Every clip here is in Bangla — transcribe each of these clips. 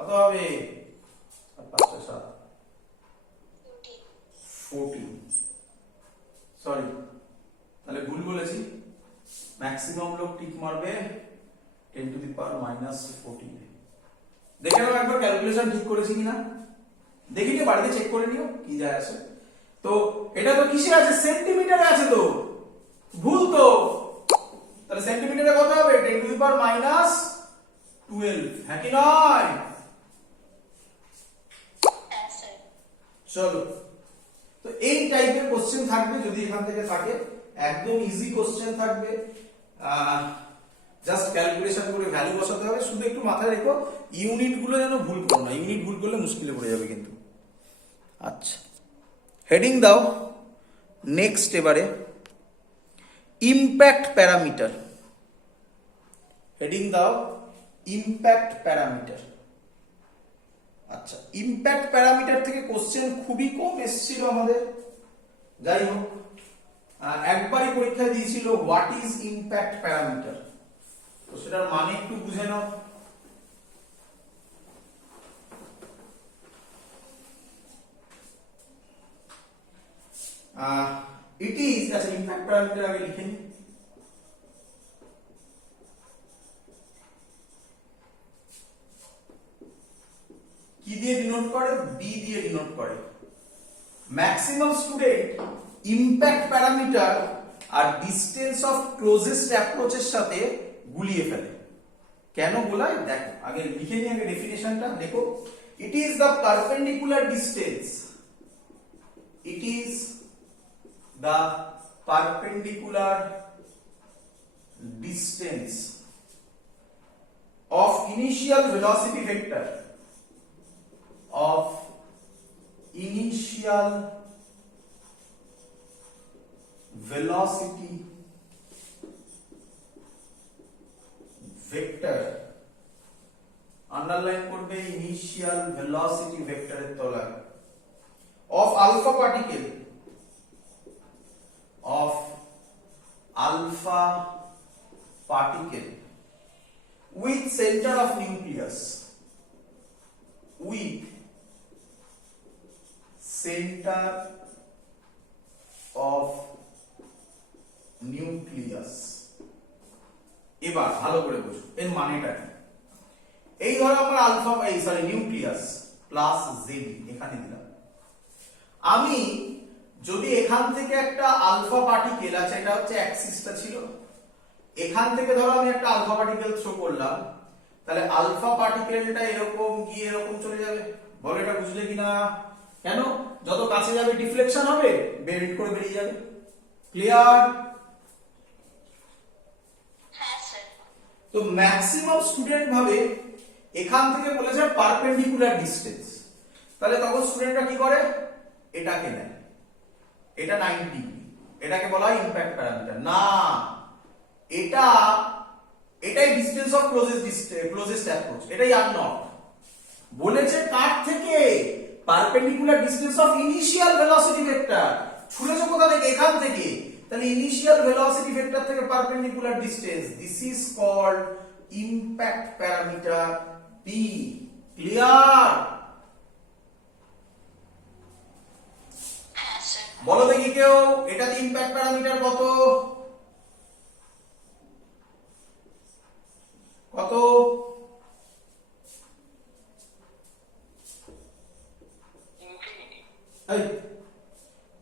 কত হবে? 5 7 14, সরি তাহলে ভুল বলেছি। ম্যাক্সিমাম লোক টিক মারবে 10 টু দি পাওয়ার -14। দেখে নাও একবার ক্যালকুলেশন ঠিক করেছি কিনা, দেখি নিও, বাড়িতে চেক করে নিও কি যায় আসে। তো এটা তো কিসে আছে? সেন্টিমিটারে আছে, তো ভুল তো। তাহলে সেন্টিমিটারে কত হবে? 10 টু দি পাওয়ার -12, হ্যাঁ কি নয়? চলো, তো এই টাইপের কোশ্চেন থাকবে যদি এখান থেকে থাকে, একদম ইজি কোশ্চেন থাকবে। জাস্ট ক্যালকুলেশন করে ভ্যালু বসাতে হবে। শুধু একটু মাথায় রেখো ইউনিট গুলো যেন ভুল করো না, ইউনিট ভুল করলে মুশকিলে পড়ে যাবে কিন্তু। আচ্ছা, হেডিং দাও নেক্সট। এবারে ইমপ্যাক্ট প্যারামিটার, হেডিং দাও ইমপ্যাক্ট প্যারামিটার। আচ্ছা, ইমপ্যাক্ট প্যারামিটার থেকে কোশ্চেন খুবই কম এসেছিল আমাদের, যাই হোক একবারই পরীক্ষায় দিয়েছিল হোয়াট ইজ ইমপ্যাক্ট প্যারামিটার, তো সেটার মানে একটু বুঝে নাও। ইট ইজ, আচ্ছা ইমপ্যাক্ট প্যারামিটার আগে লিখে নিই। কি দিয়ে ডিনোট করে? বি দিয়ে ডিনোট করে। ম্যাক্সিমাম স্টুডেন্ট ইমপ্যাক্ট প্যারামিটার আর ডিসটেন্স অফ ক্লোজেস্ট অ্যাপ্রোচের সাথে গুলিয়ে ফেলে। কেন গোলায়? দেখো আগে লিখে নিই, আগে ডেফিনেশনটা দেখো। It is the perpendicular distance, it is the perpendicular distance of initial velocity vector, of initial velocity vector, underline করবে ইনিশিয়াল ভেলোসিটি ভেক্টরের তলায়, of alpha particle, of alpha particle with center of nucleus, with center of nucleus। এবার ভালো করে বুঝো এর মানেটা কি। এই ধরো আমার alpha, sorry nucleus plus Z এখানে দিলাম। আমি যদি এখান থেকে একটা আলফা পার্টিকেল আছে, এটা হচ্ছে অ্যাক্সিসটা ছিল, এখান থেকে ধরো আমি একটা আলফা পার্টিকেল থ্রো করলাম, তাহলে আলফা পার্টিকেলটা এরকম গিয়ে এরকম চলে যাবে। বলো এটা বুঝলে কিনা? কেন? যত কাছে যাবে ডিফ্লেকশন হবে, বের করে বেরিয়ে যাবে। ক্লিয়ার? হ্যাঁ স্যার। তো ম্যাক্সিমাম স্টুডেন্ট ভাবে এখান থেকে বলেছে পারপেন্ডিকুলার ডিসটেন্স, তাহলে তখন স্টুডেন্টরা কি করে? এটাকে নেয়, এটা 90 ডিগ্রি, এটাকে বলা হয় ইমপ্যাক্ট প্যারামিটার। না, এটাই ডিসটেন্স অফ ক্লোজেস্ট অ্যাপ্রোচ, এটাই আর নট। বলেছে কার থেকে? Perpendicular distance of initial velocity vector. ছুড়েছে কোথা থেকে? এখান থেকে। তাহলে ইনিশিয়াল ভেলোসিটি ভেক্টর থেকে perpendicular distance, this is called impact parameter P. Clear? হ্যাঁ স্যার। বলো দেখি কেউ, এটাতে ইমপ্যাক্ট প্যারামিটার কত? কত?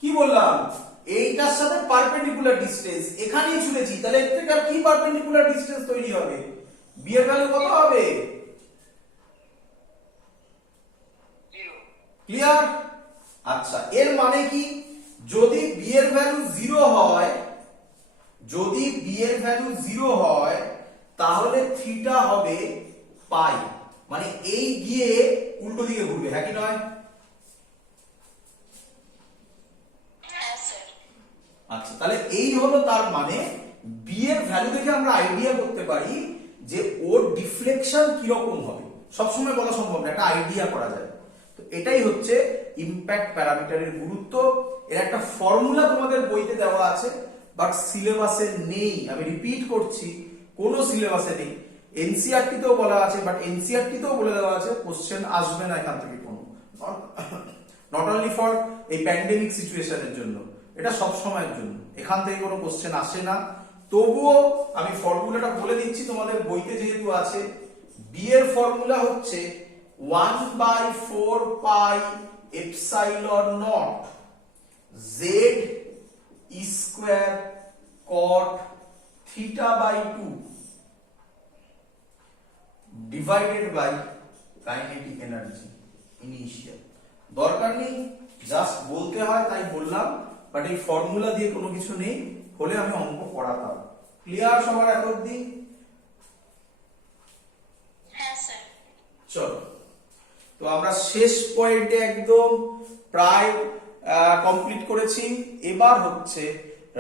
কি বললাম? এইটার সাথে পারপেন্ডিকুলার ডিসটেন্স এখানেই ছুঁড়েছি, তাহলে এর থেকে আর কি পারপেন্ডিকুলার ডিসটেন্স তৈরি হবে? বি এর ভ্যালু কত হবে? 0। ক্লিয়ার? আচ্ছা, এর মানে কি? যদি বি এর ভ্যালু 0 হয়, যদি বি এর ভ্যালু 0 হয়, তাহলে থিটা হবে পাই, মানে এই গিয়ে উল্টো দিকে ঘুরবে, হ্যাঁ কি নয়? হ্যাঁ স্যার। আচ্ছা, তাহলে এই হলো তার মানে বি এর ভ্যালু দেখে আমরা আইডিয়া করতে পারি যে ওর ডিফ্লেকশন কিরকম হবে। সবসময় বলা সম্ভব না, একটা আইডিয়া করা যায়। তো এটাই হচ্ছে ইমপ্যাক্ট প্যারামিটারের গুরুত্ব। এর একটা ফর্মুলা তোমাদের বইতে দেওয়া আছে, বাট সিলেবাসে নেই। আমি রিপিট করছি, কোনো সিলেবাসে নেই। এনসিইআরটি তেও বলা আছে, বাট এনসিইআরটি তেও বলে দেওয়া আছে কোশ্চেন আসবে না এখান থেকে কোনো, নট অনলি ফর এই প্যান্ডেমিক সিচুয়েশনের জন্য, এটা সব সময়ের জন্য, এখান থেকে কোনো কোশ্চেন আসে না। তবুও আমি ফর্মুলাটা বলে দিচ্ছি তোমাদের বইতে যেহেতু আছে। বি এর ফর্মুলা হচ্ছে 1/4 epsilon naught z square cot θ/2 divided by kinetic energy initial. দরকার নেই, জাস্ট বলতে হয় তাই বললাম, বাট এই ফর্মুলা দিয়ে কোনো কিছু নেই, হলে আমি অঙ্ক করাতাম। ক্লিয়ার সবার এত অবধি? হ্যাঁ স্যার। চলো, তো আমরা শেষ পয়েন্টে একদম প্রায় কমপ্লিট করেছি। এবার হচ্ছে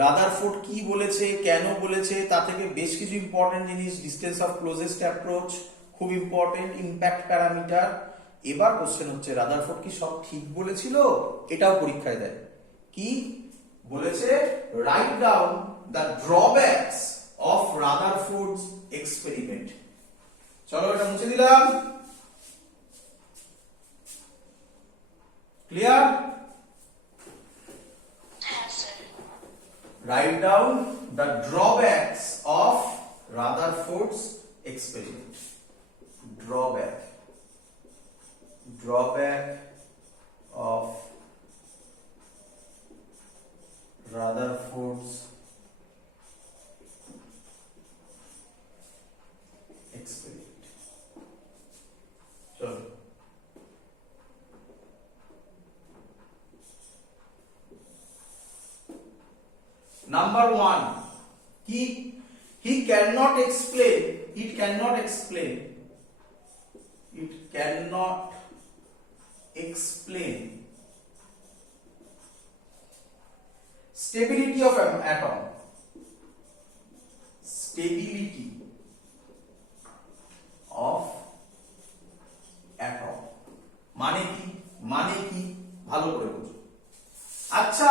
রাদারফোর্ড কি বলেছে, কেন বলেছে, তা থেকে বেশ কিছু ইম্পর্টেন্ট জিনিস, ডিসটেন্স অফ ক্লোজেস্ট অ্যাপ্রোচ খুব ইম্পর্টেন্ট, ইম্প্যাক্ট প্যারামিটার। এবার কোশ্চেন হচ্ছে রাদারফোর্ড কি সব ঠিক বলেছিল? এটাও পরীক্ষায় দেয়। কি বলেছে? Write down the drawbacks of Rutherford's experiment. চলো এটা মুছে দিলাম। ক্লিয়ার? হ্যাঁ sir. Write down the drawbacks of Rutherford's experiment. Drawback of Rutherford's experiment. চলো, number 1, he cannot explain stability of an atom, মানে কি ভালো করে বুঝো। আচ্ছা,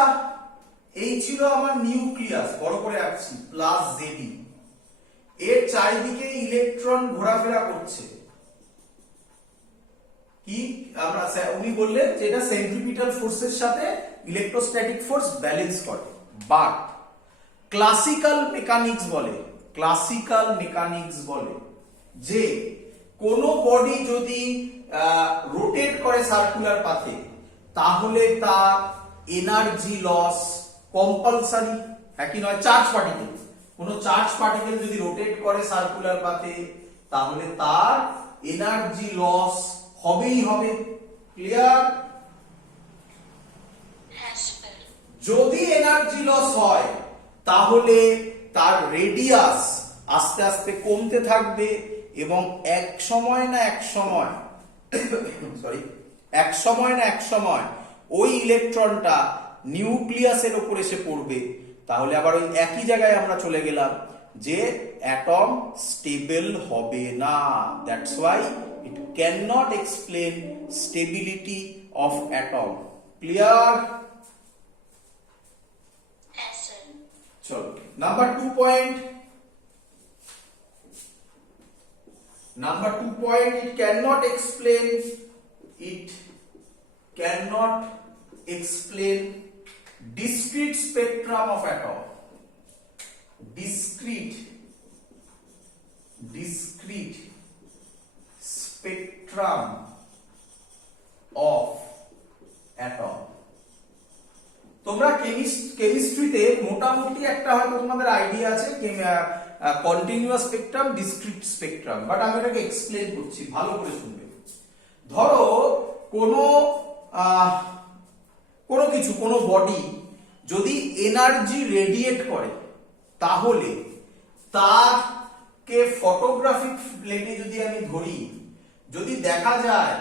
এই ছিল আমার নিউক্লিয়াস, বড় করে আঁকছি, প্লাস জেডি, এর চারিদিকে ইলেকট্রন ঘোরাফেরা করছে। কি আমরা উনি বললেন যে এটা সেন্ট্রিপিটাল ফোর্সের সাথে ইলেকট্রোস্ট্যাটিক ফোর্স ব্যালেন্স করে, বাট ক্লাসিক্যাল মেকানিক্স বলে যে কোন বডি যদি রোটেট করে সার্কুলার পাথে, তাহলে তার এনার্জি লস কম্পালসারি, একই নয়। কোন চার্জ পার্টিকেল যদি রোটেট করে সার্কুলার পাথে, তাহলে তার এনার্জি লস হবেই হবে। ক্লিয়ার? হ্যাঁ স্যার। যদি এনার্জি লস হয়, তাহলে তার রেডিয়াস আস্তে আস্তে কমতে থাকবে এবং এক সময় না এক সময় ওই ইলেকট্রনটা নিউক্লিয়াসের উপর এসে পড়বে। তাহলে আবার ওই একই জায়গায় আমরা চলে গেলাম যে অ্যাটম স্টেবল হবে না। That's why it can not explain stability of atom. Clear? হ্যাঁ স্যার। চলো, number 2 point, it cannot explain discrete spectrum of atom. Discrete spectrum of atom. তোমরা কেমিস্ট্রিতে মোটামুটি একটা হয়তো তোমাদের আইডিয়া আছে continuous spectrum, discrete spectrum, but আমি এটাকে এক্সপ্লেন করছি, ভালো করে শুনবে। ধরো কোনো বডি যদি এনার্জি রেডিয়েট করে, তাহলে তাকে ফটোগ্রাফিক প্লেটে যদি আমি ধরি, যদি দেখা যায়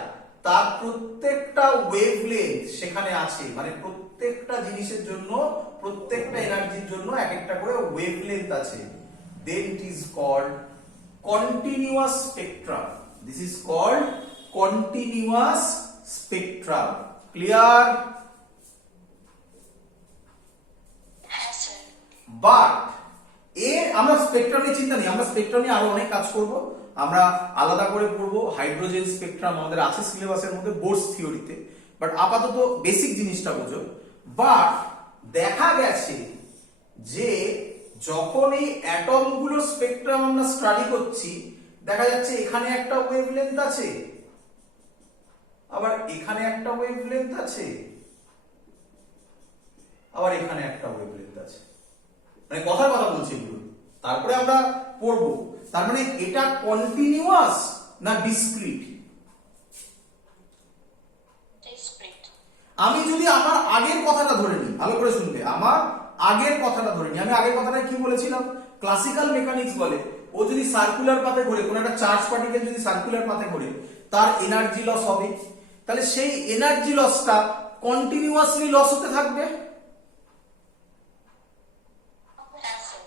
তার প্রত্যেকটা ওয়েভলেন্থ সেখানে আছে, মানে প্রত্যেকটা জিনিসের জন্য, প্রত্যেকটা এনার্জির জন্য এক একটা করে ওয়েভলেন্থ আছে, then it is called continuous spectrum. This is called continuous spectrum. Clear? হ্যাঁ স্যার। বাট আমরা স্পেকট্রাম নিয়ে চিন্তা নেই, আমরা স্পেকট্রাম নিয়ে আরো অনেক কাজ করব। আমরা আলাদা করে পড়বো হাইড্রোজেন স্পেকট্রাম, আমাদের আছে সিলেবাসের মধ্যে বোরস থিওরিতে, বাট আপাতত বেসিক জিনিসটা বোঝো। বাট দেখা গেছে যে যখন এই অ্যাটম গুলোর স্পেকট্রাম আমরা স্টাডি করছি, দেখা যাচ্ছে এখানে একটা ওয়েভলেন্থ আছে, আবার এখানে একটা ওয়েভলেন্থ আছে, আবার এখানে একটা ওয়েভলেন্থ আছে, মানে কথার কথা বলছি এগুলো। তারপরে আমরা পড়বো, তার মানে এটা কন্টিনিউয়াস না ডিসক্রিট। discrete, আমি যদি আমার আগের কথাটা ধরে নিই, ভালো করে শুনবে, আমার আগের কথাটা ধরে নিই। আমি আগের কথাটা কি বলেছিলাম? ক্লাসিক্যাল মেকানিক্স বলে ও যদি সার্কুলার পাথে ঘোরে, কোন একটা চার্জ পার্টিকেল যদি সার্কুলার পাথে ঘোরে, তার এনার্জি লস হবে। তাহলে সেই এনার্জি লসটা কন্টিনিউয়াসলি লস হতে থাকবে। yes sir,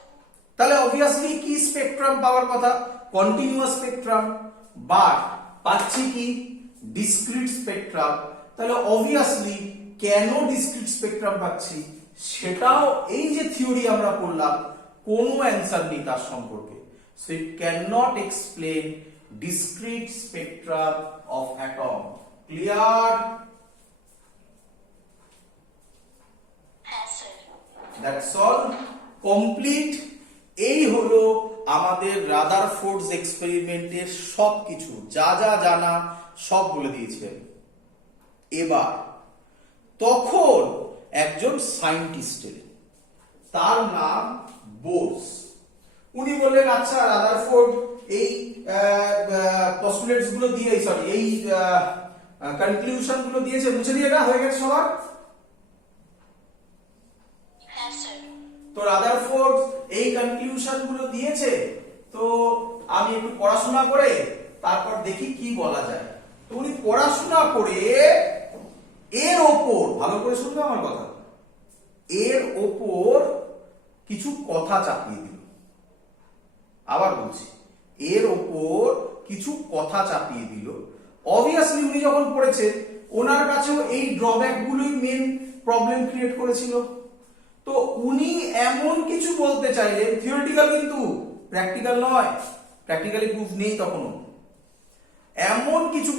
তাহলে অবভিয়াসলি কি স্পেকট্রাম পাওয়ার কথা? Continuous spectrum. বাট পাচ্ছি কি? Discrete spectrum. তাহলে অবভিয়াসলি কেন ডিসক্রিট স্পেকট্রাম পাচ্ছি সেটাও এই যে থিওরি আমরা পড়লাম কোনো অ্যান্সার নেই তার সম্পর্কে। So it can not explain discrete spectrum of atom. Clear? yes sir, that's all, complete. এই হলো আমাদের রাদারফোর্ডস এক্সপেরিমেন্টের সবকিছু, যা যা জানা সব বলে দিয়েছেন। এবার তখন একজন সায়েন্টিস্ট এলেন, তার নাম বোরস। উনি বললেন আচ্ছা রাদারফোর্ড এই পস্টুলেটস গুলো দিয়ে, সরি এই কনক্লুশন গুলো দিয়েছে, মুছে দিয়ে না হয়ে গেছে সবার। yes sir, তো রাদারফোর্ড এই কনক্লুশন গুলো দিয়েছে, তো আমি একটু পড়াশোনা করে তারপর দেখি কি বলা যায়। তো উনি পড়াশোনা করে এর ওপর, ভালো করে শুনবে আমার কথা, এর ওপর কিছু কথা চাপিয়ে দিল। আবার বলছি, এর ওপর কিছু কথা চাপিয়ে দিল। অবভিয়াসলি উনি যখন পড়েছেন ওনার কাছেও এই ড্রব্যাক গুলোই মেন প্রবলেম ক্রিয়েট করেছিল। তো উনি এমন কিছু বলতে চাইলেন, থিওরিটিক্যাল কিন্তু প্র্যাকটিক্যাল নয়, প্র্যাকটিক্যালি প্রুফ নেই তখনও, এমন কিছু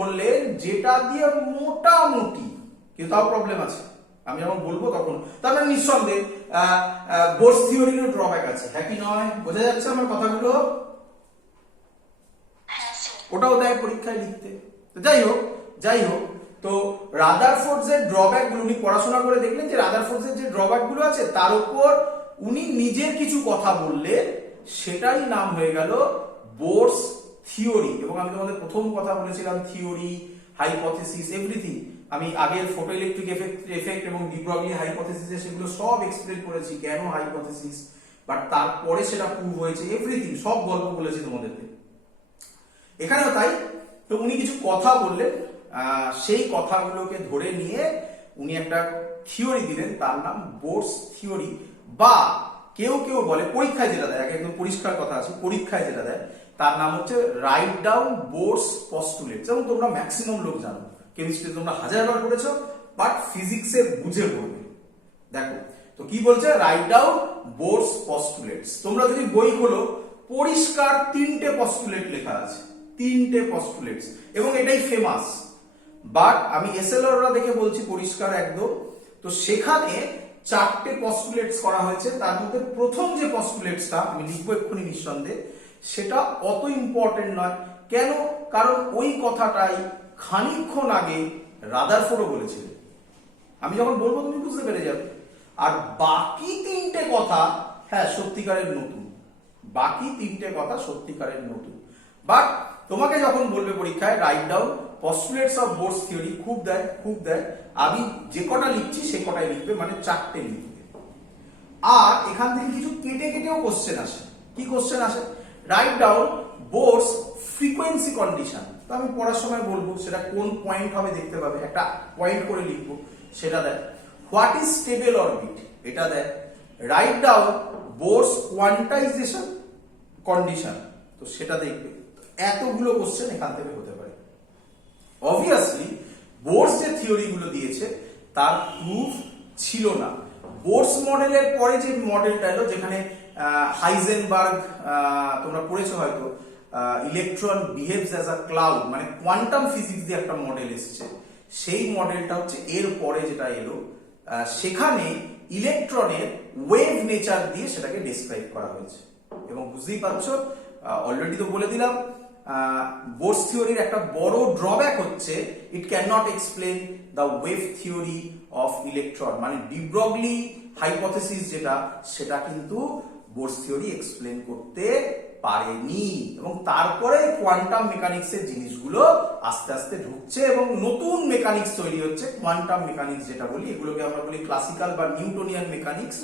বললেন যেটা দিয়ে মোটামুটি, কিন্তু তাও প্রবলেম আছে, আমি যখন বলবো তখন। তার মানে নিঃসন্দেহে বোরস থিওরিরও ড্রব্যাক আছে, হ্যাঁ কি নয়? বোঝা যাচ্ছে আমার কথাগুলো? yes sir, ওটাও দেয় পরীক্ষায় লিখতে। তো যাই হোক, তো রাদারফোর্ডস এর ড্রব্যাক গুলো উনি পড়াশোনা করে দেখলেন যে রাদারফোর্ডস এর যে ড্রব্যাক গুলো আছে তার উপর উনি নিজের কিছু কথা বললেন, সেটাই নাম হয়ে গেল বোরস থিওরি। এবং আমি তোমাদের প্রথম কথা বলেছিলাম থিওরি, হাইপোথেসিস, এভরিথিং। আমি আগের ফটো ইলেকট্রিক এফেক্ট এবং ডি ব্রগলি হাইপোথেসিস সেগুলো সব এক্সপ্লেন করেছি, কেন হাইপোথেসিস, বাট তারপরে সেটা প্রুভ হয়েছে, এভরিথিং সব গল্প বলেছি তোমাদেরকে। এখানেও তাই। তো উনি কিছু কথা বললেন, সেই কথাগুলোকে ধরে নিয়ে উনি একটা থিওরি দিলেন, তার নাম বোরস থিওরি। বা কেউ কেউ বলে, পরীক্ষায় যেটা দেয়, একদম পরিষ্কার কথা আছে, পরীক্ষায় যেটা দেয় তার নাম হচ্ছে রাইট ডাউন বোরস পস্টুলেট। যেমন তোমরা ম্যাক্সিমাম লোক জানো, কেমিস্ট্রি তোমরা হাজারবার পড়েছো, বাট ফিজিক্সে বুঝে পড়বে। দেখো তো কি বলছে, রাইট ডাউন বোরস পস্টুলেটস। তোমরা যদি বই খোলো, পরিষ্কার 3টে পস্টুলেট লেখা আছে, 3টে পস্টুলেটস, এবং এটাই ফেমাস। বাট আমি এসএলআররা দেখে বলছি পরিষ্কার একদম। তো সেখানে 4টে পস্টুলেটস করা হয়েছে, তার মধ্যে প্রথম যে পস্টুলেটসটা আমি লিখবো এক্ষুনি নিঃসন্দেহে, সেটা অত ইম্পর্টেন্ট নয়। কেন? কারণ ওই কথাটাই খানিকক্ষণ আগে রাদারফোর্ডও বলেছিলেন। আমি যখন বলবো তুমি বুঝতে পেরে যাবে। আর বাকি 3টে কথা হ্যাঁ সত্যিকারের নতুন, বাকি 3টে কথা সত্যিকারের নতুন। বাট তোমাকে যখন বলবে পরীক্ষায় write down পস্টুলেটস of Bohr's theory, খুব দেয়, আমি যে কটা লিখছি সে কটাই লিখবে, মানে 4টে লিখবে। আর এখান থেকে কিছু কেটেও কোশ্চেন আসে। কি কোশ্চেন আসে? Write down Bohr's frequency condition. তো আমি পড়ার সময় বলবো সেটা কোন পয়েন্ট হবে দেখতে পাবে, একটা পয়েন্ট করে লিখবো, সেটা দেয়। হোয়াট ইজ স্টেবল অরবিট, এটা দেয়। Write down Bohr's quantization condition, তো সেটা দেখবে। এতগুলো কোশ্চেন এখান থেকে হতে পারে। অবভিয়াসলি বোরস যে থিওরি গুলো দিয়েছে তার প্রুফ ছিল না। বোরস মডেলের পরে যে মডেলটা এলো, যেখানে হাইজেনবার্গ, তোমরা পড়েছো হয়তো, electron behaves as a cloud, মানে কোয়ান্টাম ফিজিক্স দিয়ে একটা মডেল এসছে, সেই মডেলটা হচ্ছে এর পরে যেটা এলো, সেখানে ইলেকট্রনের ওয়েভ নেচার দিয়ে সেটাকে ডেসক্রাইব করা হয়েছে। এবং বুঝতেই পারছো, অলরেডি তো বলে দিলাম, বোরস থিওরির একটা বড় ড্রব্যাক হচ্ছে it can not explain the wave theory of electron, মানে ডি ব্রগলি হাইপোথেসিস যেটা, সেটা কিন্তু বোরস থিওরি এক্সপ্লেন করতে পারেনি। এবং তারপরে কোয়ান্টাম মেকানিক্সের জিনিসগুলো আস্তে আস্তে ঢুকছে এবং নতুন মেকানিক্স তৈরি হচ্ছে, কোয়ান্টাম মেকানিক্স যেটা বলি, এগুলোকে আমরা বলি ক্লাসিক্যাল বা নিউটনিয়ান মেকানিক্স,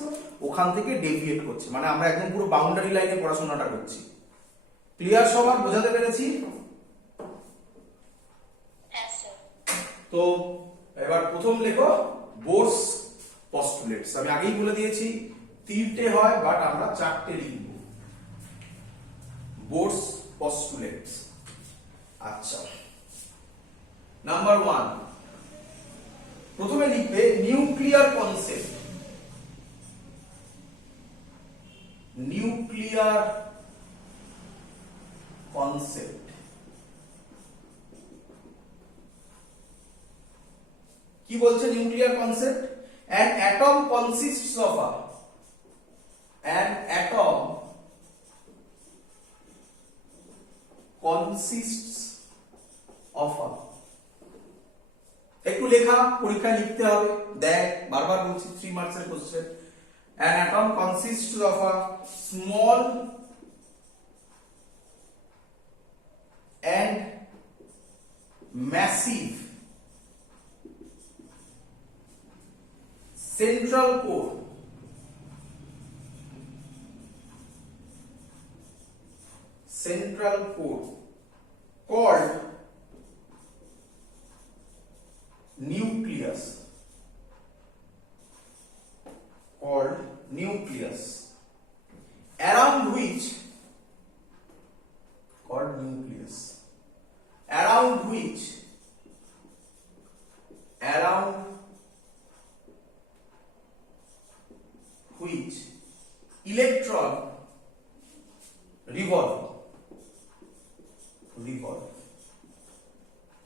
ওখান থেকে ডেভিয়েট করছে, মানে আমরা একদম পুরো বাউন্ডারি লাইনে পড়াশোনাটা করছি। ক্লিয়ার সবার? বোঝাতে পেরেছি? Yes, sir. তো এবার প্রথম লেখো বোরস পস্টুলেটস। আমি আগেই বলে দিয়েছি 3টে হয়, বাট আমরা 4টে লিখব। বোরস পস্টুলেটস। আচ্ছা, নাম্বার 1 প্রথমে লিখবে নিউক্লিয়ার কনসেপ্ট। নিউক্লিয়ার কনসেপ্ট কি বলছে? Nuclear concept, an atom consists of a, an atom consists of a, একটু লেখা পরীক্ষায় লিখতে হবে, দেখ বারবার বলছি 3 মার্কসের question. an atom consists of a small and massive central core, called nucleus, around which electron revolve,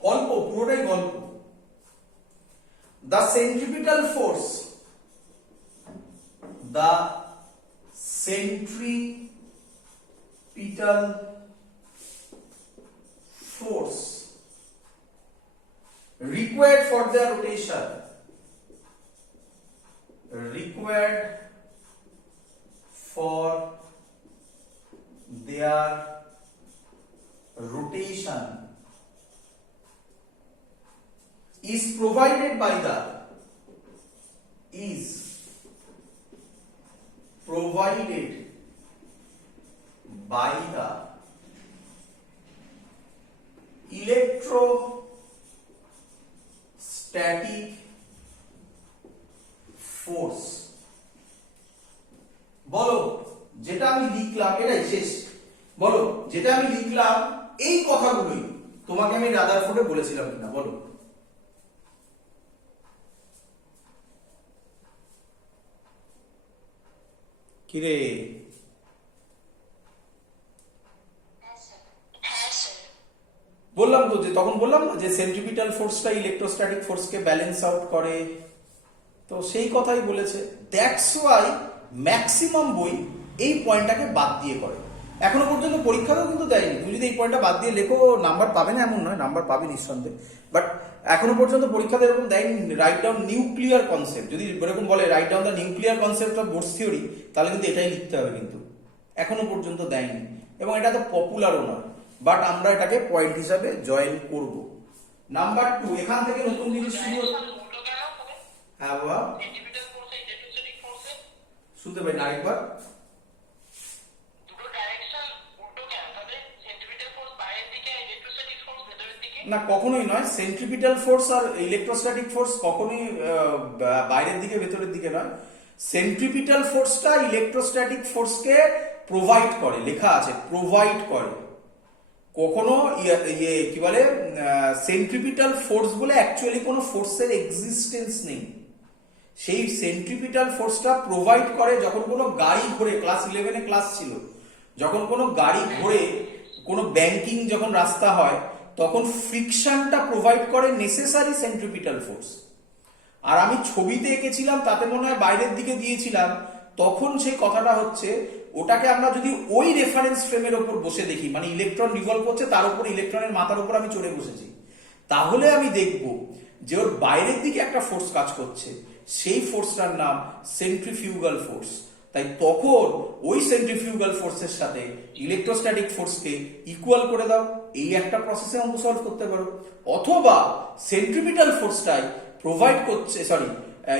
গল্প, পুরোটাই গল্প। the centripetal force required for their rotation, is provided by the electrostatic force। বলো যেটা আমি লিখলাম, এটাই শেষ। বলো যেটা আমি লিখলাম এই কথাগুলোই তোমাকে আমি রাদারফোর্ডে বলেছিলাম কিনা, বলো। কিরে বললাম তো, যে তখন বললাম না যে সেন্ট্রিপিটাল ফোর্সটা ইলেকট্রোস্ট্যাটিক ফোর্সকে ব্যালেন্স আউট করে, তো সেই কথাই বলেছে। দ্যাটস ওয়াই ম্যাক্সিমাম বই এই পয়েন্টটাকে বাদ দিয়ে করে। এখনো পর্যন্ত পরীক্ষাতেও কিন্তু দেয়নি। তুমি যদি এই পয়েন্টটা বাদ দিয়ে লেখো নাম্বার পাবে না এমন নয়, নাম্বার পাবে নিঃসন্দেহে, বাট এখনো পর্যন্ত পরীক্ষাতে এরকম দেয়নি রাইট ডাউন নিউক্লিয়ার কনসেপ্ট। যদি এরকম বলে write down the nuclear concept of Bohr's theory, তাহলে কিন্তু এটাই লিখতে হবে, কিন্তু এখনো পর্যন্ত দেয়নি। এবং এটা তো পপুলারও নয়, বাট আমরা এটাকে পয়েন্ট হিসাবে জয়েন করব। নাম্বার 2, এখান থেকে নতুন জিনিস শুরু হচ্ছে। হ্যাঁ বাবা, শুনতে পাই না আরেকবার? না, কখনোই নয়। সেন্ট্রিপিটাল ফোর্স আর ইলেকট্রোস্ট্যাটিক ফোর্স কখনোই বাইরের দিকে ভেতরের দিকে নয়। সেন্ট্রিপিটাল ফোর্সটা ইলেকট্রোস্ট্যাটিক ফোর্সকে প্রোভাইড করে, লেখা আছে প্রোভাইড করে। কখনো কি বলে, সেন্ট্রিপিটাল ফোর্স বলে অ্যাকচুয়ালি কোনো ফোর্সের এক্সিস্টেন্স নেই। সেই সেন্ট্রিপিটাল ফোর্সটা প্রোভাইড করে যখন কোনো গাড়ি ঘোরে। ক্লাস 11-এ ক্লাস ছিল, যখন কোনো গাড়ি ঘোরে কোনো ব্যাংকিং যখন রাস্তা হয় তখন ফ্রিকশনটা প্রোভাইড করে নেসেসারি সেন্ট্রিপিটাল ফোর্স। আর আমি ছবিতে এঁকেছিলাম, তাতে মনে হয় বাইরের দিকে দিয়েছিলাম, তখন সেই কথাটা হচ্ছে ওটাকে আমরা যদি ওই রেফারেন্স ফ্রেমের ওপর বসে দেখি, মানে ইলেকট্রন রিভলভ করছে, তার উপর ইলেকট্রনের মাথার উপর আমি চড়ে বসেছি, তাহলে আমি দেখব যে ওর বাইরের দিকে একটা ফোর্স কাজ করছে, সেই ফোর্সটার নাম সেন্ট্রিফিউগাল ফোর্স। তাই তখন ওই সেন্ট্রিফিউগাল ফোর্সের সাথে ইলেকট্রোস্ট্যাটিক ফোর্সকে ইকুয়াল করে দাও, এই একটা প্রসেসে অঙ্ক সলভ করতে পারো। অথবা সেন্ট্রিপিটাল ফোর্সটাই প্রোভাইড করছে, সরি,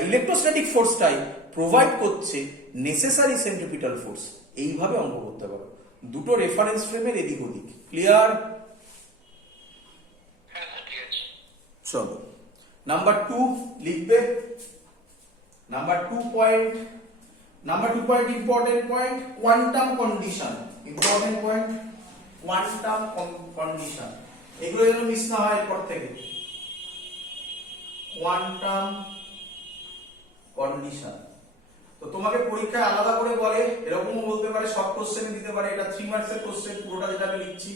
ইলেকট্রোস্ট্যাটিক ফোর্সটাই প্রোভাইড করছে নেসেসারি সেন্ট্রিপিটাল ফোর্স, এইভাবে অঙ্ক করতে পারো। দুটো রেফারেন্স ফ্রেমের এদিক ওদিক। ক্লিয়ার? চলো নাম্বার 2 লিখবে। Number 2 point, important point, quantum condition. Important point, quantum condition. এগুলো যেন মিস না হয় এরপর থেকে। Quantum condition. তো তোমাকে পরীক্ষায় আলাদা করে বলে, এরকমও বলতে পারে, শর্ট কোশ্চেনে দিতে পারে, এটা 3 মার্কসের কোশ্চেন পুরোটা যেটা আমি লিখছি,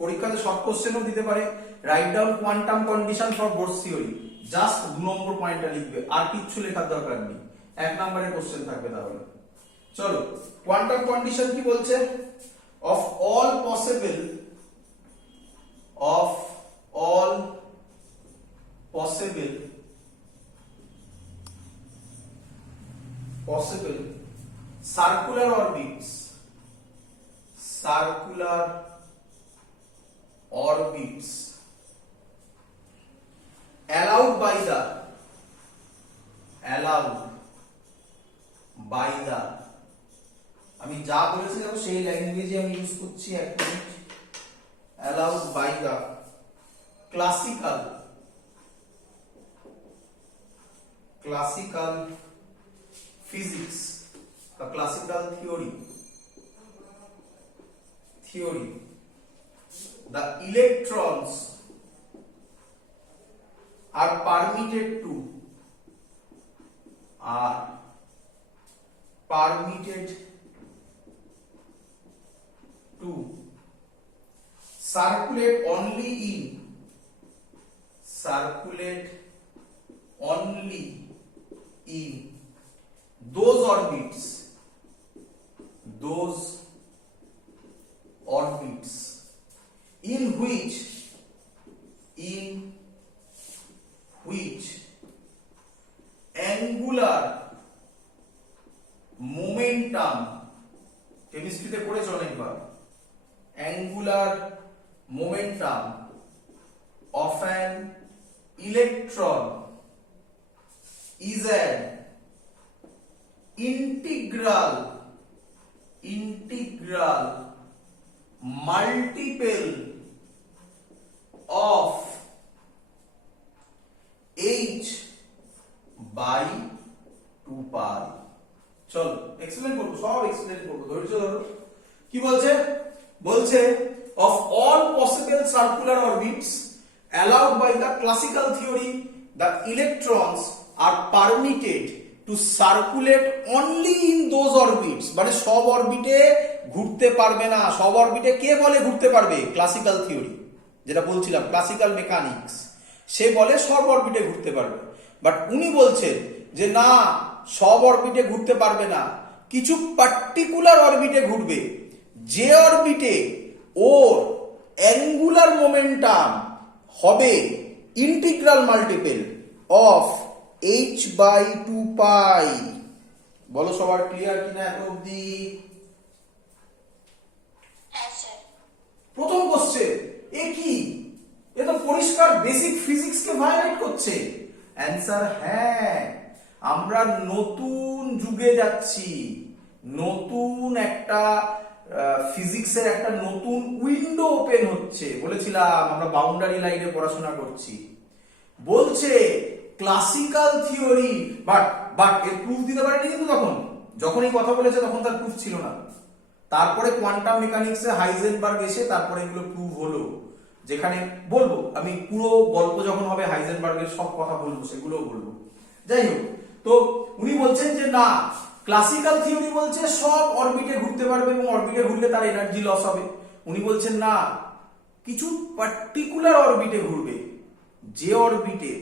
পরীক্ষাতে শর্ট কোশ্চেনও দিতে পারে। Write down quantum condition for Bohr's theory, just 2 number পয়েন্টটা লিখবে, আর কিচ্ছু লেখার দরকার নেই, 1 নম্বরের কোশ্চেন থাকবে তাহলে। চলো, কোয়ান্টাম কন্ডিশন কি বলছে? Of all possible circular orbits allowed by the আমি যা বলেছি দেখো সেই ল্যাঙ্গুয়েজে আমি ইউজ করছি, এক minute. allowed by the classical physics, the classical theory, the electrons are permitted to circulate only in those orbits in which angular momentum, কেমিস্ট্রিতে পড়েছো অনেকবার, angular momentum of an electron is an integral multiple of h by 2 pi। চলো এক্সপ্লেন করব, সব এক্সপ্লেন করব, ধৈর্য ধরো। কি বলছে? বলছে of all possible circular orbits allowed by the classical theory, the electrons are permitted to circulate only in those orbits, মানে সব অরবিটে ঘুরতে পারবে না। সব অরবিটে কে বলে ঘুরতে পারবে? ক্লাসিক্যাল থিওরি, যেটা বলছিলাম ক্লাসিক্যাল মেকানিক্স, সে বলে সব অরবিটে ঘুরতে পারবে। বাট উনি বলছেন যে না, সব অরবিটে ঘুরতে পারবে না, কিছু পার্টিকুলার অরবিটে ঘুরবে, যে অরবিটে ওর অ্যাঙ্গুলার মোমেন্টাম হবে integral multiple of h by 2 pi। বলো সবার ক্লিয়ার কিনা এত অবধি? প্রথম কোশ্চেন, এ কি? এ তো পরিষ্কার বেসিক ফিজিক্স কে ভায়োলেট করছে। অ্যানসার হ্যাঁ, আমরা নতুন যুগে যাচ্ছি, নতুন একটা ফিজিক্সের একটা নতুন উইন্ডো ওপেন হচ্ছে। বলেছিলাম আমরা বাউন্ডারি লাইনে পড়াশোনা করছি। বলছে ক্লাসিক্যাল থিওরি, বাট এর প্রুফ দিতে পারেনি কিন্তু যখন এই কথা বলেছে তখন তার প্রুফ ছিল না। তারপরে কোয়ান্টাম মেকানিক্সে হাইজেনবার্গ এসে তারপরে এগুলো প্রুভ হলো, যেখানে বলবো আমি পুরো গল্প যখন হবে হাইজেনবার্গের সব কথা বলবো, সেগুলোও বলবো। যাই হোক, তো উনি বলছেন যে না, ক্লাসিক্যাল থিওরি বলছে সব অরবিটে ঘুরতে পারবে এবং অরবিটে ঘুরলে তার এনার্জি লস হবে। উনি বলছেন না, কিছু পার্টিকুলার অরবিটে ঘুরবে, যে অরবিটে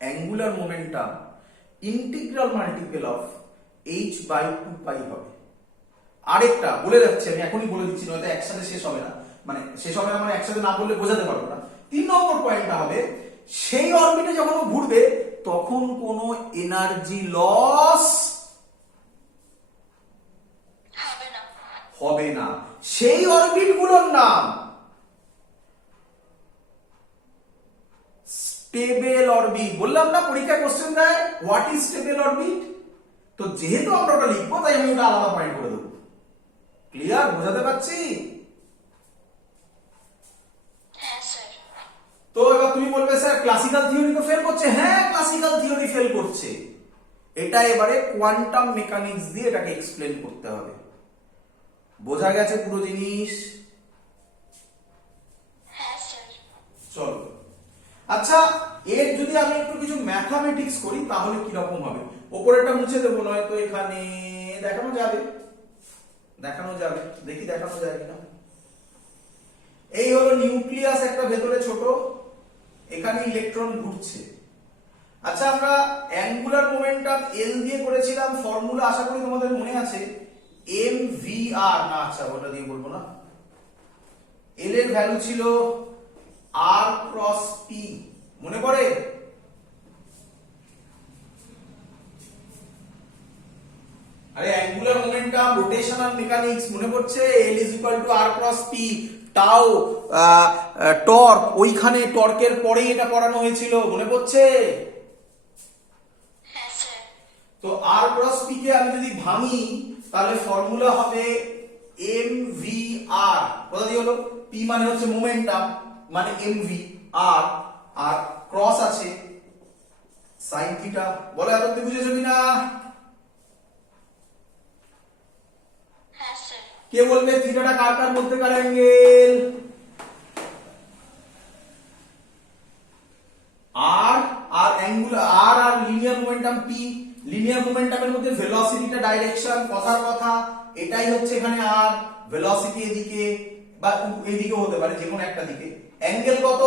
angular momentum integral multiple of h/2π হবে। আরেকটা বলে যাচ্ছে, আমি এখনই বলে দিচ্ছি, নয়তো একসাথে শেষ হবে না, মানে শেষ হবে না মানে একসাথে না বললে বোঝাতে পারবো না। 3 নম্বর পয়েন্টটা হবে, সেই অরবিটে যখন ও ঘুরবে তখন কোনো এনার্জি লস হবে না। সেই অরবিট গুলোর নাম স্টেবল অরবিট। বললাম না পরীক্ষা কোশ্চেন দেয় হোয়াট ইজ স্টেবল অরবিট, তো যেহেতু আমরা ওটা লিখবো তাই আমি ওটা আলাদা পয়েন্ট করে দেবো। ক্লিয়ার, বোঝাতে পারছি? তো এবার তুমি বলবে স্যার ক্লাসিক্যাল থিওরি তো ফেল করছে। হ্যাঁ, ক্লাসিক্যাল থিওরি ফেল করছে, এটা এবারে কোয়ান্টাম মেকানিক্স দিয়ে এটাকে এক্সপ্লেন করতে হবে। বোঝা গেছে পুরো জিনিস? চলো, আচ্ছা এর যদি আমি একটু কিছু ম্যাথামেটিক্স করি তাহলে কি রকম হবে? ওপরেরটা মুছে দেবো, নয়তো এখানে দেখানো যাবে, দেখি দেখানো যায় কিনা। এই হলো নিউক্লিয়াস, একটা ভেতরে ছোট, এখানে ইলেকট্রন ঘুরছে। আচ্ছা, আমরা অ্যাঙ্গুলার মোমেন্টাম এল দিয়ে করেছিলাম ফর্মুলা, আশা করি তোমাদের মনে আছে, mvr না, আচ্ছা ওটা দিয়ে বলবো না, এল এর ভ্যালু ছিল r ক্রস p, মনে পড়ে? আরে অ্যাঙ্গুলার মোমেন্টাম রোটেশনাল মেকানিক্স মনে পড়ছে? L is equal to r cross p, টাও টর্ক, ওইখানে টর্কের পরেই এটা করানো হয়েছিল, মনে পড়ছে? তো r cross p কে আমি যদি ভাঙি তাহলে ফর্মুলা হবে mvr, কোথা দিয়ে হলো? p মানে হচ্ছে মোমেন্টাম, মানে mv, r আর ক্রস আছে sin থিটা। বলো এত অবধি বুঝেছো কিনা? কে বলবে থিটাটা কার কার মধ্যেকার অ্যাঙ্গেল? আর অ্যাঙ্গুলার আর লিনিয়ার মোমেন্টাম p, লিনিয়ার মোমেন্টামের মধ্যে ভেলোসিটিটা ডাইরেকশন, কথার কথা এটাই হচ্ছে এখানে আর, ভেলোসিটি এদিকে বা এদিকে হতে পারে, যে কোনো একটা দিকে। অ্যাঙ্গেল কত?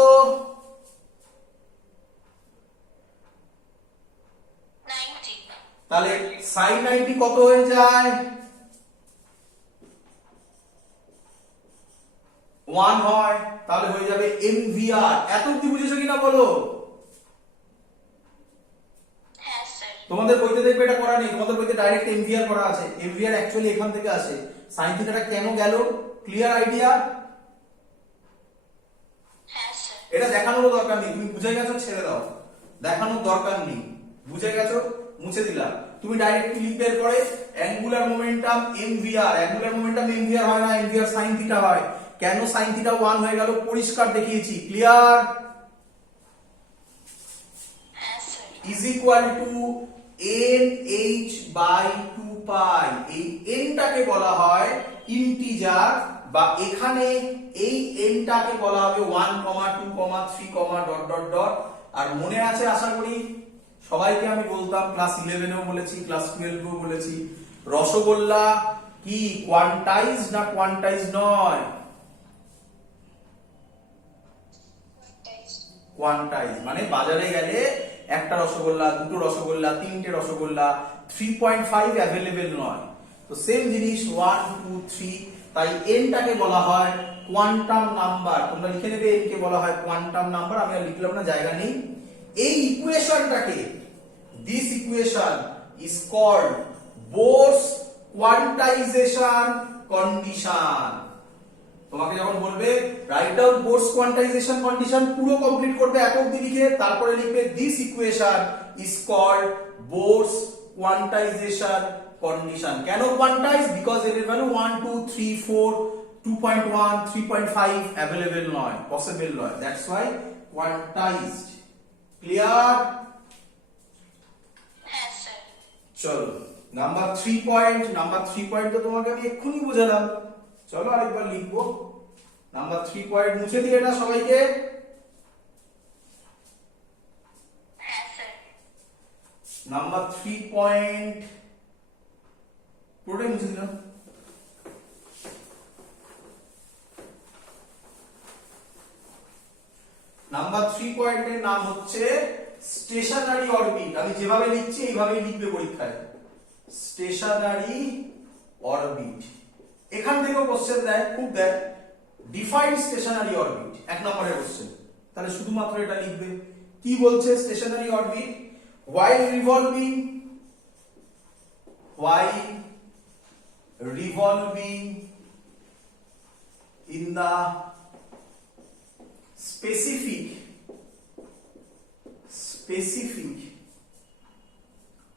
90। তাহলে sin 90 কত হয়ে যায়? 1 হয়, তাহলে হয়ে যাবে mvr। এত অবধি বুঝেছো কিনা বলো? তোমাদের বইতে দেখবে এটা করা নেই, তোমাদের বইতে ডাইরেক্ট mvr করা আছে। mvr অ্যাকচুয়ালি এখান থেকে আসে, sin থিটাটা কেন গেল, ক্লিয়ার আইডিয়া? এটা দেখানোর দরকার নেই, তুমি বুঝে গেছো, ছেড়ে দাও, দেখানোর দরকার নেই, বুঝে গেছো, মুছে দিলাম। তুমি ডাইরেক্ট লিখবে পরে angular momentum mvr, angular momentum mvr হয় না, mvr sin থিটা হয়। কেন sin থিটা 1 হয়ে গেল পরিষ্কার দেখিয়েছি, clear? is equal to nh/2π। এই n টাকে বলা হয় ইন্টিজার, বা এখানে এই n টাকে বলা হবে 1, 2, 3, ডট ডট ডট। আর মনে আছে আশা করি সবাইকে আমি বলতাম, ক্লাস 11 এও বলেছি, ক্লাস 12 এও বলেছি, রসগোল্লা কি কোয়ান্টাইজ না কোয়ান্টাইজ নয়? কোয়ান্টাইজ মানে বাজারে গেলে একটা রসগোল্লা, দুটো রসগোল্লা, তিনটে রসগোল্লা, 3.5 অ্যাভেলেবেল নয়। তো সেম জিনিস 1, 2, 3, তাই n টাকে বলা হয় কোয়ান্টাম নাম্বার। তোমরা লিখে নেবে n কে বলা হয় কোয়ান্টাম নাম্বার, আমি আর লিখলাম না, জায়গা নেই। এই ইকুয়েশনটাকে, this equation is called Bohr's quantization condition. তোমাকে যখন বলবে write down Bohr's quantization condition, পুরো কমপ্লিট করবে এক অবধি লিখে, তারপরে লিখবে this equation is called Bohr's quantization condition. কেন কোয়ান্টাইজ? বিকজ এর ভ্যালু 1, 2, 3, 4, 2.1, 3.5 অ্যাভেলেবেল নয়, পসিবল নয়, দ্যাটস ওয়াই কোয়ান্টাইজড। ক্লিয়ার? চলো নাম্বার 3 পয়েন্ট, নাম্বার 3 পয়েন্ট তো তোমাকে আমি এক্ষুনি বোঝালাম, চলো আরেকবার লিখবো। নাম্বার 3 পয়েন্ট মুছে দিয়ে না সবাইকে। নাম্বার 3 পয়েন্ট পুরোটাই মুছে দিলাম। পয়েন্টের নাম হচ্ছে স্টেশনারি অরবিট। আমি যেভাবে লিখছি এইভাবেই লিখবে পরীক্ষায়, স্টেশনারি অরবিট। এখান থেকেও কোশ্চেন দেয়, খুব দেয়, ডিফাইন স্টেশনারি অরবিট, 1 নম্বরের কোশ্চেন। তাহলে শুধুমাত্র এটা লিখবে। কি বলছে stationary orbit? while revolving in the specific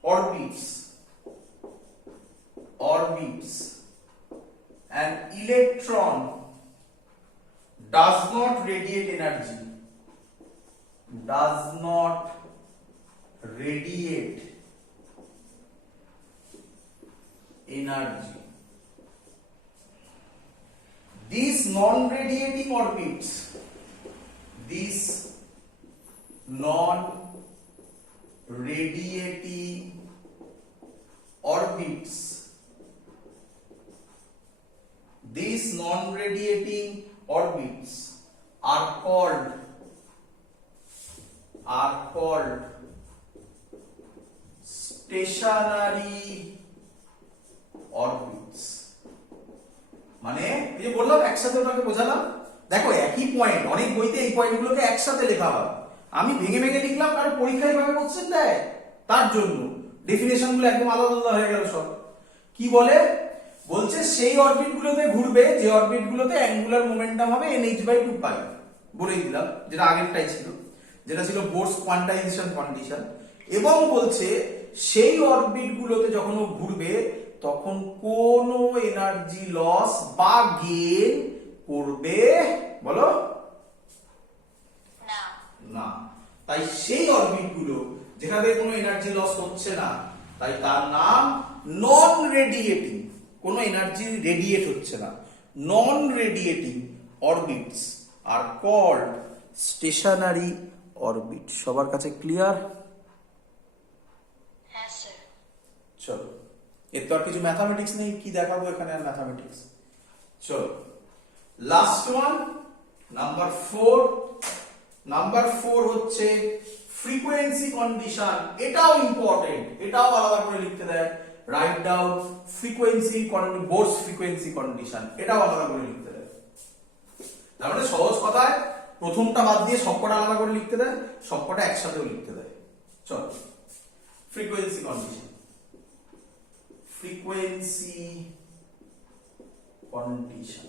orbits an electron does not radiate energy, these non-radiating orbits are called stationary orbits। মানে এই যে বললাম একসাথে ওটাকে বোঝালাম, দেখো একই পয়েন্ট, অনেক বইতে এই পয়েন্টগুলোকে একসাথে লেখা হয়, আমি ভেঙে ভেঙে লিখলাম কারণ পরীক্ষায় ভাবে কোশ্চেন দেয়, তার জন্য ডেফিনেশন গুলো একদম আলাদা আলাদা হয়ে গেল সব। কি বলে? বলছে সেই অরবিট গুলোতে ঘুরবে যে অরবিট গুলোতে অ্যাঙ্গুলার মোমেন্টাম হবে nh/2 পাই, বলেই দিলাম, যেটা আগেরটাই ছিল, যেটা ছিল বোরস কোয়ান্টাইজেশন কন্ডিশন। এবং বলছে সেই অরবিট গুলোতে যখন ও ঘুরবে তখন কোনো এনার্জি লস বা গেইন করবে, বলো না। তাই সেই অরবিট গুলো যেখানে কোনো এনার্জি লস হচ্ছে না, তাই তার নাম নন রেডিয়েটিং, কোনো এনার্জি রেডিয়েট হচ্ছে না, non radiating orbits are called stationary orbit. সবার কাছে ক্লিয়ার? হ্যাঁ স্যার। চলো, এর তো আর কিছু ম্যাথামেটিক্স নেই, কি দেখাবো এখানে আর ম্যাথামেটিক্স। চলো লাস্ট ওয়ান, নাম্বার 4। নাম্বার 4 হচ্ছে ফ্রিকোয়েন্সি কন্ডিশন। এটাও ইম্পর্টেন্ট, এটাও আলাদা করে লিখতে দেয়। Write down frequency Bohr's frequency condition, এটাও আলাদা করে লিখতে দেয়। তার মানে সহজ কথায় প্রথমটা বাদ দিয়ে সবকটা আলাদা করে লিখতে দেয়, সবকটা একসাথেও লিখতে দেয়। চলো ফ্রিকোয়েন্সি কন্ডিশন, ফ্রিকোয়েন্সি কন্ডিশন